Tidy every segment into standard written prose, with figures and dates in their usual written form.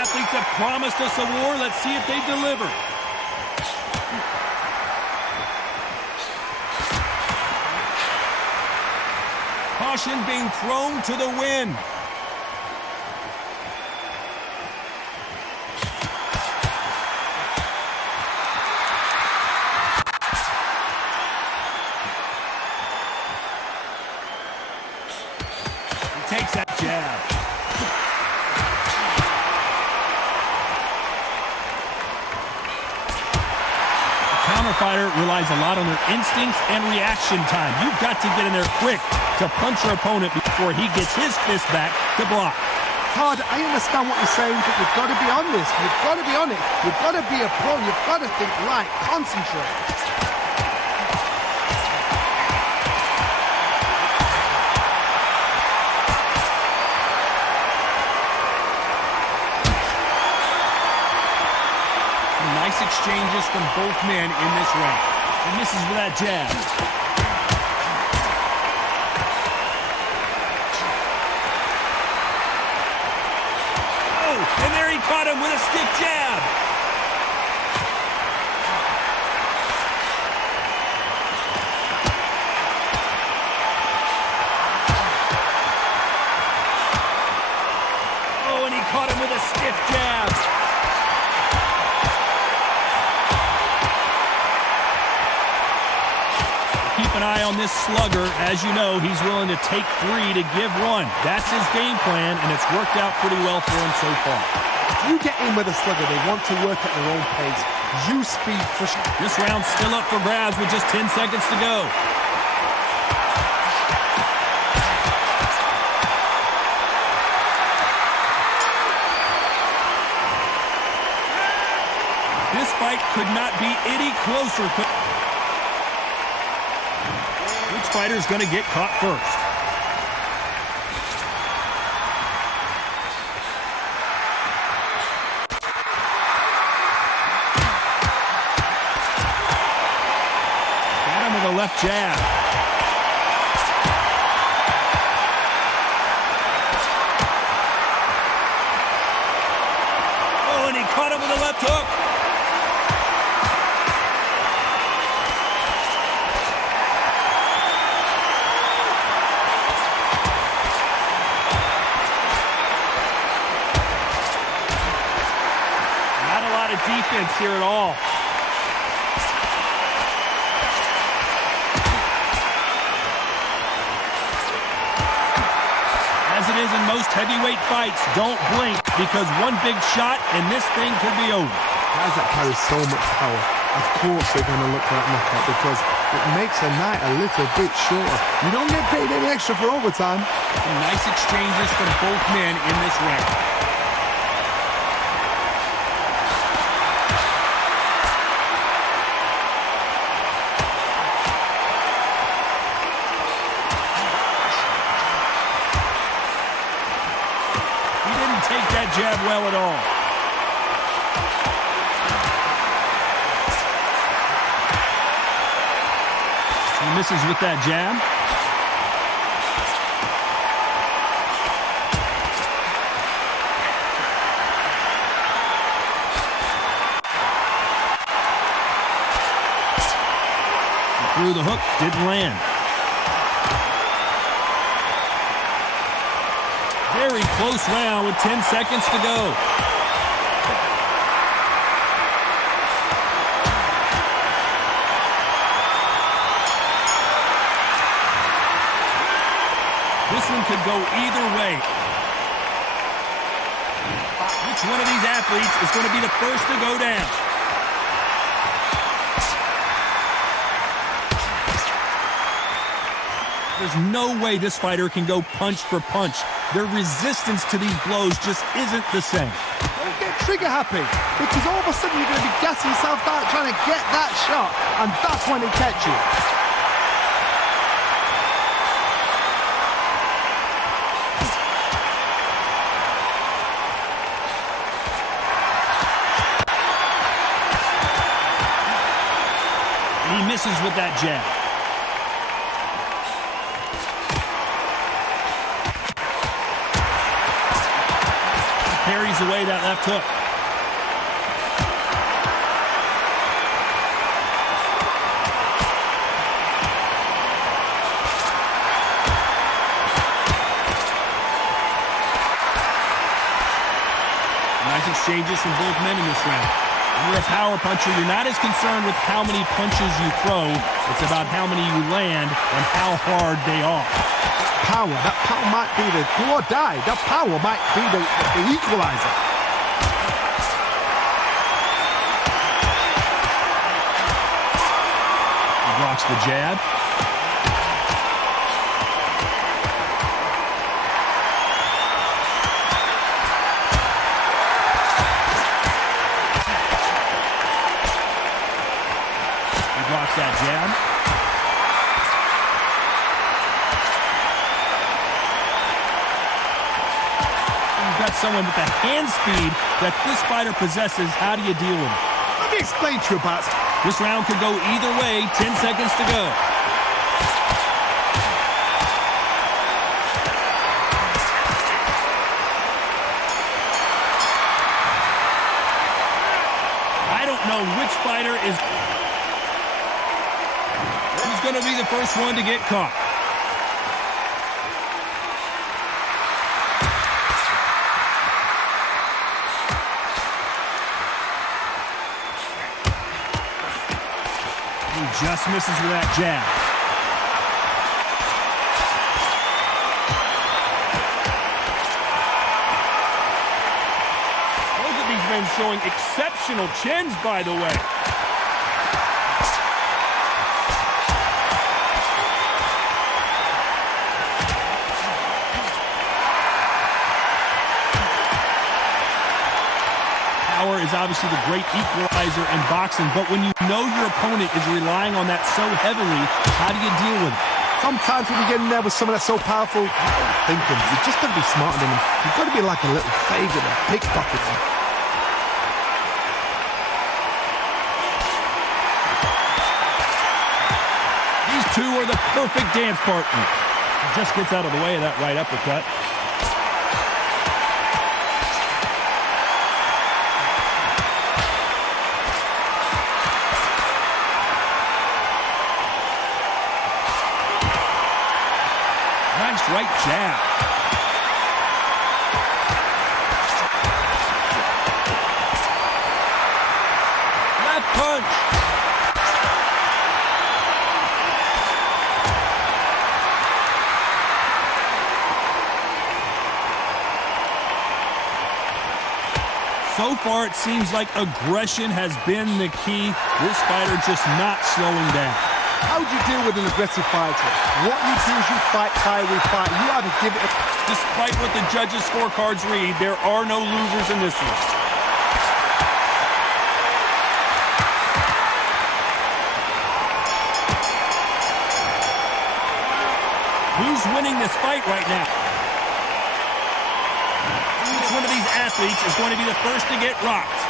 athletes have promised us a war. Let's see if they deliver. Caution being thrown to the wind. He takes that jab. Fighter relies a lot on their instincts and reaction time. You've got to get in there quick to punch your opponent before he gets his fist back to block. Todd, I understand what you're saying, but you've got to be on this. You've got to be on it. You've got to be a pro. You've got to think right. Concentrate. Nice exchanges from both men in this round. He misses with that jab. Oh, and there he caught him with a stiff jab. Oh, and he caught him with a stiff jab. Keep an eye on this slugger. As you know, he's willing to take 3 to give 1. That's his game plan, and it's worked out pretty well for him so far. If you get in with a slugger, they want to work at their own pace. Use speed for sure. This round's still up for grabs with just 10 seconds to go. This fight could not be any closer. Which fighter's going to get caught first? Got him with a left jab. Oh, and he caught him with a left hook. Defense here at all. As it is in most heavyweight fights, don't blink, because one big shot and this thing could be over. Guys that carry so much power, of course they're going to look for that knockout, because it makes a night a little bit shorter. You don't get paid any extra for overtime. Some nice exchanges from both men in this round. Take that jab well at all. He misses with that jab. He threw the hook, didn't land. Very close round with 10 seconds to go. This one could go either way. Which one of these athletes is going to be the first to go down? There's no way this fighter can go punch for punch. Their resistance to these blows just isn't the same. Don't get trigger happy, because all of a sudden you're going to be gassing yourself out trying to get that shot, and that's when it catches you. And he misses with that jab. parries away that left hook. Nice exchanges from both men in this round. When you're a power puncher, you're not as concerned with how many punches you throw. It's about how many you land and how hard they are. That power might be the do or die. That power might be the equalizer. He blocks the jab. Blocks that jab. You've got someone with the hand speed that this fighter possesses. How do you deal with it? Let me explain to you about it. This round could go either way. 10 seconds to go. I don't know which fighter is going to be the first one to get caught. He just misses with that jab. Both of these men showing exceptional chins, by the way. Power is obviously the great equalizer in boxing, but when you know your opponent is relying on that so heavily, how do you deal with it? Sometimes when you get in there with someone that's so powerful, you don't think him. You've just got to be smarter than him. You've got to be like a little faggot and pickpocket him. These two are the perfect dance partner. He just gets out of the way of that right uppercut. Nice right jab. Left punch. So far, it seems like aggression has been the key. This fighter just not slowing down. How do you deal with an aggressive fighter? What you do is you fight, we fight. You either give it a... Despite what the judges' scorecards read, there are no losers in this one. Who's winning this fight right now? Each one of these athletes is going to be the first to get rocked.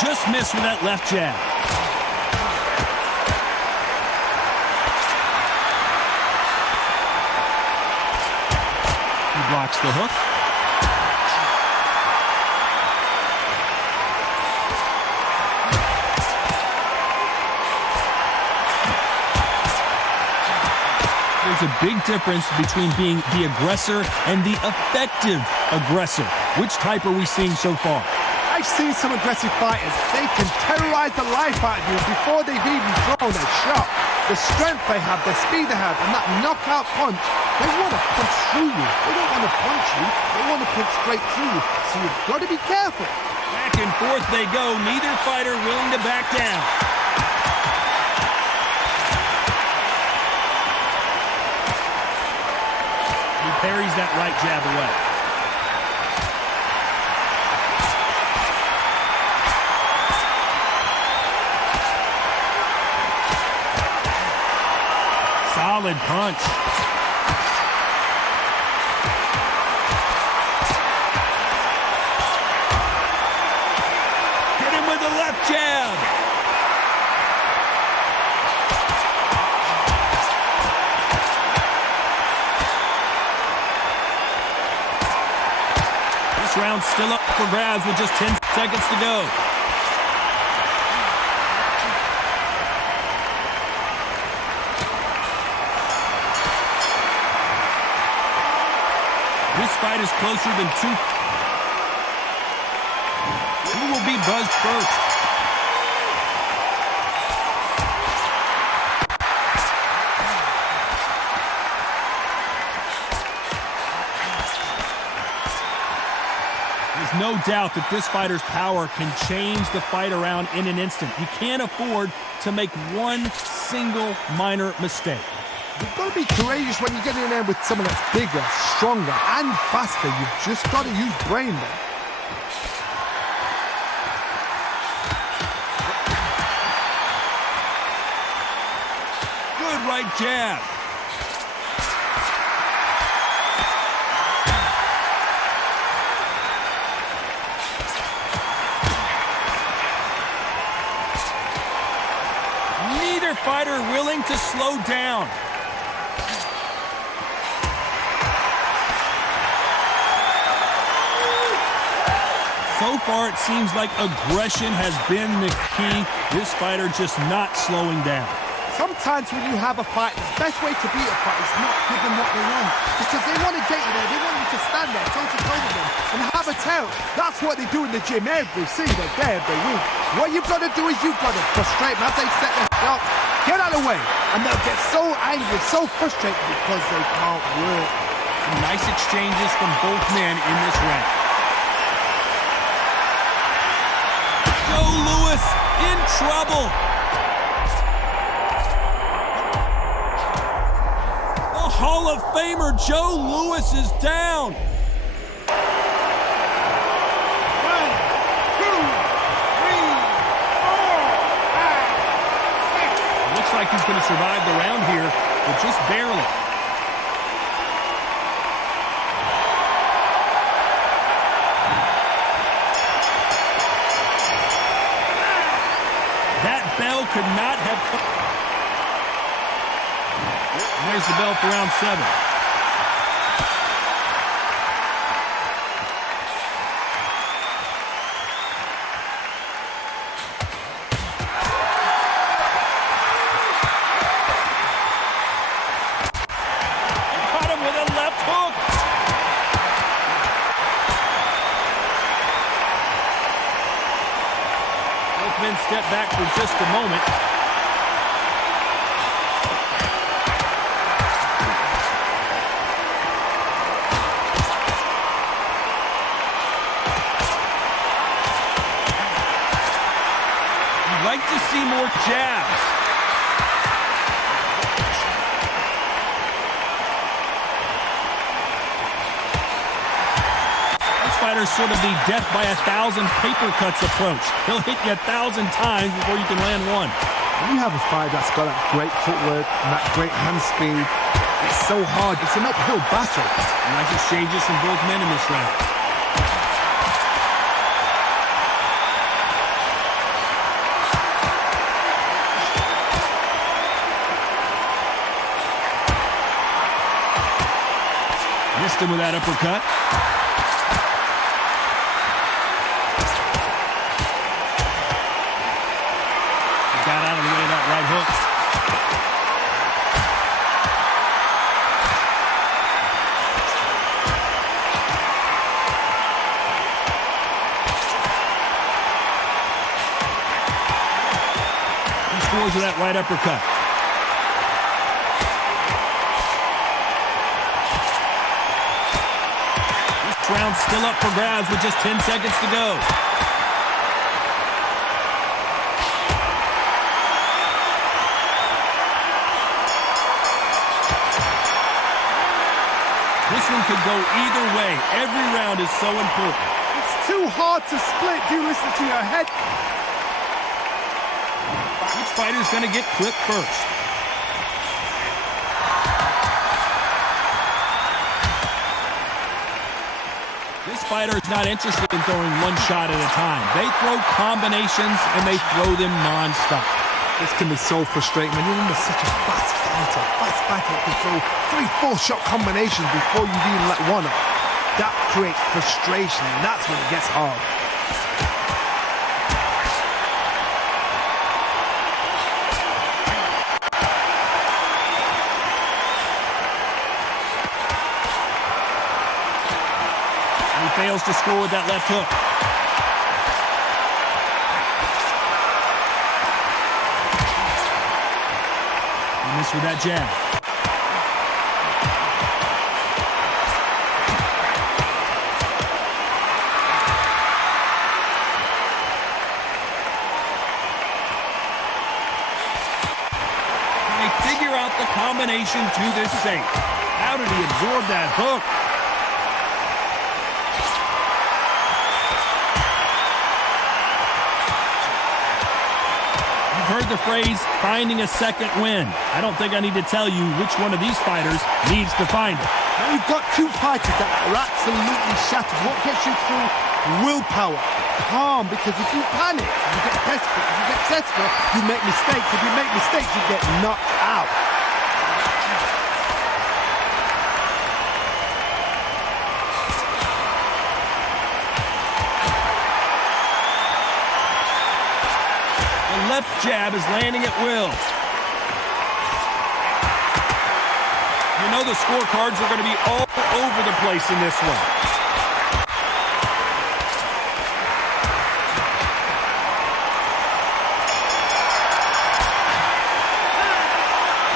Just missed with that left jab. He blocks the hook. There's a big difference between being the aggressor and the effective aggressor. Which type are we seeing so far? I've seen some aggressive fighters. They can terrorize the life out of you before they've even thrown a shot. The strength they have, the speed they have, and that knockout punch, they want to punch through you. They don't want to punch you. They want to punch straight through you. So you've got to be careful. Back and forth they go. Neither fighter willing to back down. He parries that right jab away. Solid punch. This round's still up for grabs with just 10 seconds to go. This fight is closer than two. Who will be buzzed first? There's no doubt that this fighter's power can change the fight around in an instant. You can't afford to make one single minor mistake. You've got to be courageous when you get in there with someone that's bigger, stronger, and faster. You've just got to use brain then. Good right jab. Neither fighter willing to slow down. So far, it seems like aggression has been the key. This fighter just not slowing down. Sometimes when you have a fight, the best way to beat a fight is not give them what they want. Because they want to get you there. They want you to stand there, toe-to-toe with them, and have a tell. That's what they do in the gym every single day of the week. What you've got to do is you've got to frustrate them as they set their shots. Get out of the way. And they'll get so angry, so frustrated because they can't work. Some nice exchanges from both men in this round. Joe Louis in trouble. The Hall of Famer Joe Louis is down. 1, 2, 3, 4, 5, 6. Looks like he's going to survive the round here, but just barely. That bell could not have come. There's the bell for round 7. Caught him with a left hook. Both men step back for just a moment. You'd like to see more jabs. This fighter's sort of the death by 1,000 paper cuts approach. He'll hit you 1,000 times before you can land one. When you have a fighter that's got that great footwork and that great hand speed, it's so hard. It's an uphill battle. Nice exchanges from both men in this round. Missed him with that uppercut. Got out of the way of that right hook. He scores with that right uppercut. Round still up for grabs with just 10 seconds to go. This one could go either way. Every round is so important. It's too hard to split. Do listen to your head. Which fighter's going to get clipped first? This fighter is not interested in throwing one shot at a time. They throw combinations and they throw them non-stop. This can be so frustrating when you're under such a fast fighter that can throw 3-4 shot combinations before you even let one up. that creates frustration, and that's when it gets hard. He fails to score with that left hook. He missed with that jab. Figure out the combination to this sink. How did he absorb that hook? You've heard the phrase, finding a second win. I don't think I need to tell you which one of these fighters needs to find it. Now you've got two fighters that are absolutely shattered. What gets you through? Willpower. Calm, because if you panic, you get desperate. If you get desperate, you make mistakes. If you make mistakes, you get knocked out. The left jab is landing at will. You know the scorecards are going to be all over the place in this one.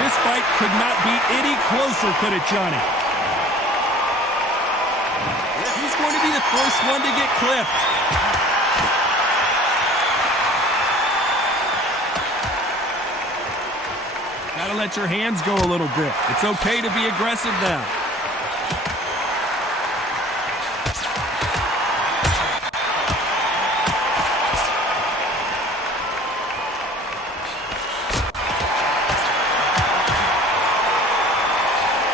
This fight could not be any closer, could it, Johnny? He's going to be the first one to get clipped. Gotta let your hands go a little bit. It's okay to be aggressive now.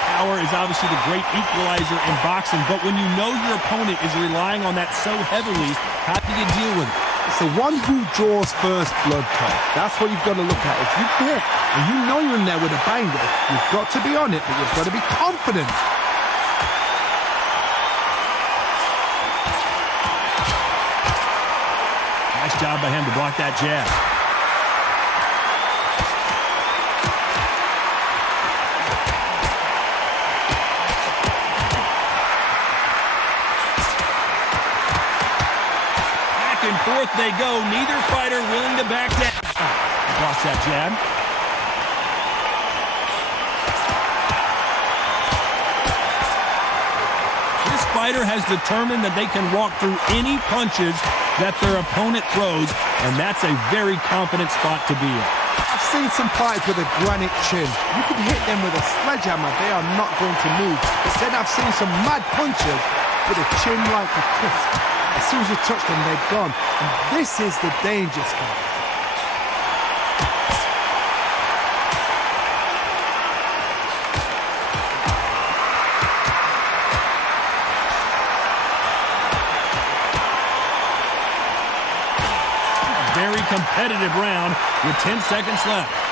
Power is obviously the great equalizer in boxing, but when you know your opponent is relying on that so heavily, how do you deal with it? It's the one who draws first blood, Todd. That's what you've got to look at. If you hit and you know you're in there with a banger, you've got to be on it, but you've got to be confident. Nice job by him to block that jab. Forth they go. Neither fighter willing to back down. Blocks that jab. This fighter has determined that they can walk through any punches that their opponent throws, and that's a very confident spot to be in. I've seen some fighters with a granite chin. You can hit them with a sledgehammer, they are not going to move. But then I've seen some mad punchers with a chin like a crisp. As soon as you touch them, they're gone. And this is the danger spot. A very competitive round with 10 seconds left.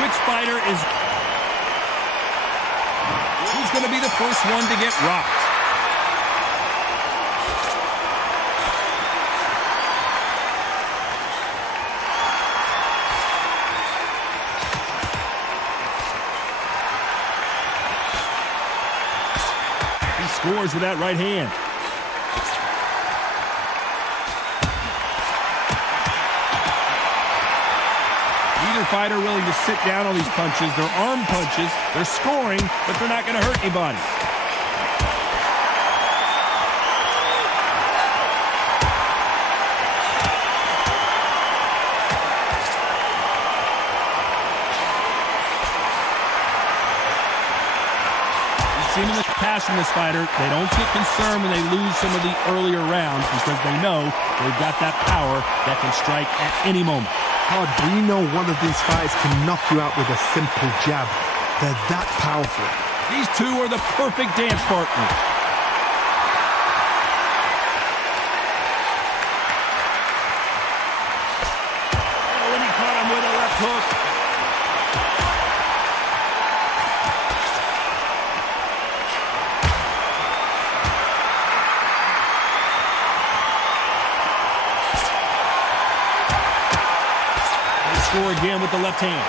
Which fighter is... Who's going to be the first one to get rocked? He scores with that right hand. Fighter willing to sit down on these punches. They're arm punches. They're scoring, but they're not going to hurt anybody. We've seen in the past from this fighter, they don't get concerned when they lose some of the earlier rounds because they know they've got that power that can strike at any moment. Hard, we know one of these fighters can knock you out with a simple jab. They're that powerful. These two are the perfect dance partners. hook. They score again with the left hand.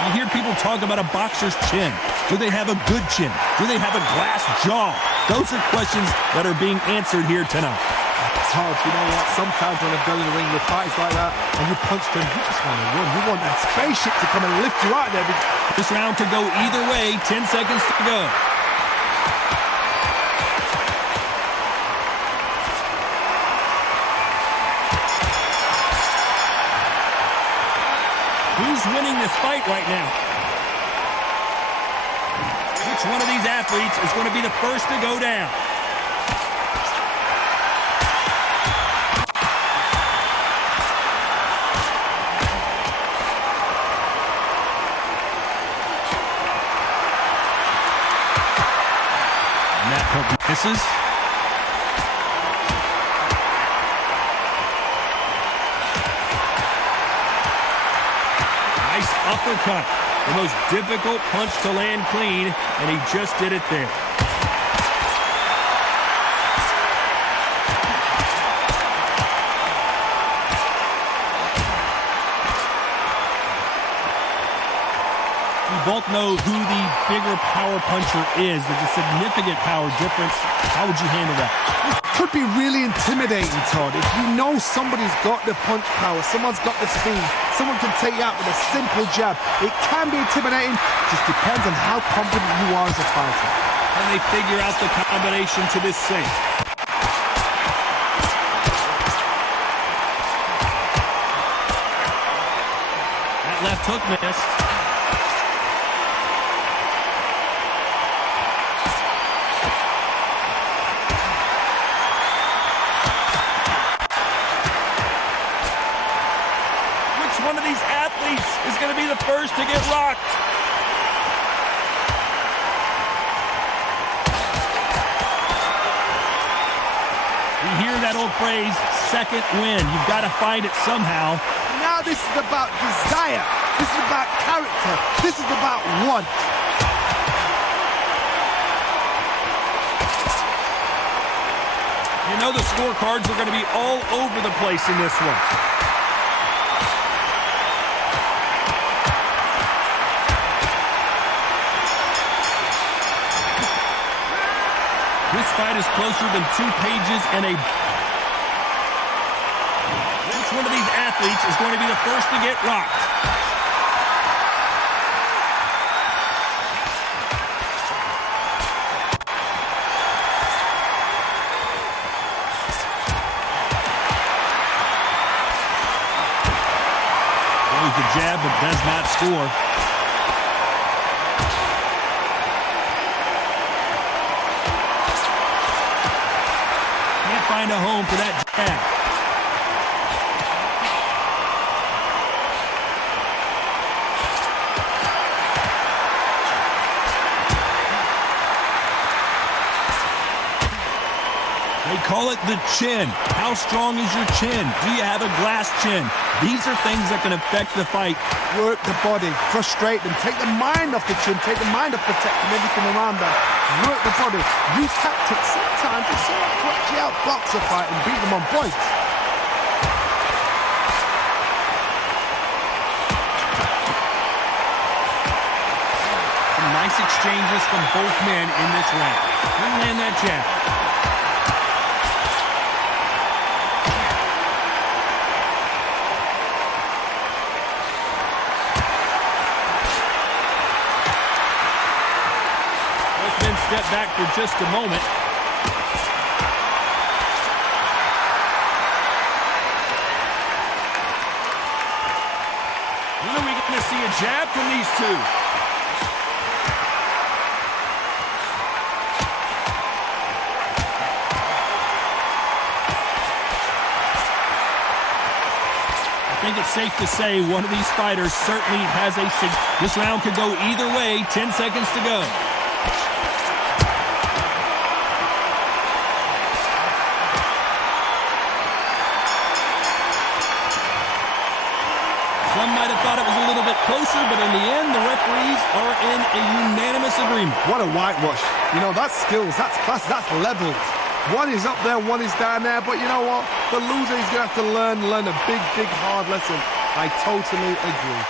You hear people talk about a boxer's chin. Do they have a good chin? Do they have a glass jaw? Those are questions that are being answered here tonight. It's hard, you know what? Sometimes when I've done in the ring with fights like that, and you punch them, you just want to run. You want that spaceship to come and lift you out there. This round could go either way. 10 seconds to go. Who's winning this fight right now? Which one of these athletes is going to be the first to go down? And that hook misses. Uppercut, the most difficult punch to land clean, and he just did it there. We both know who the bigger power puncher is. There's a significant power difference. How would you handle that? It could be really intimidating, Todd. If you know somebody's got the punch power, someone's got the speed, someone can take you out with a simple jab. It can be intimidating. It just depends on how confident you are as a fighter. And they figure out the combination to this sink. That left hook missed. One of these athletes is going to be the first to get rocked. We hear that old phrase, second win. You've got to find it somehow. Now this is about desire. This is about character. This is about want. You know the scorecards are going to be all over the place in this one. This fight is closer than 2 pages and a... Which one of these athletes is going to be the first to get rocked? Throws the jab but does not score. Find a home for that jab. They call it the chin. How strong is your chin? Do you have a glass chin? These are things that can affect the fight. Work the body, frustrate them, take the mind off the chin, take the mind off protecting everything around that. Work the body, use tactics sometimes to sort of actually outbox a fight and beat them on points. Some nice exchanges from both men in this round. He'll land that jab. Step back for just a moment. When are we going to see a jab from these two? I think it's safe to say one of these fighters certainly has a... This round could go either way. 10 seconds to go. closer, but in the end, the referees are in a unanimous agreement. What a whitewash. You know, that's skills, that's class, that's levels. One is up there, one is down there, but you know what? The loser is going to have to learn a big, big, hard lesson. I totally agree.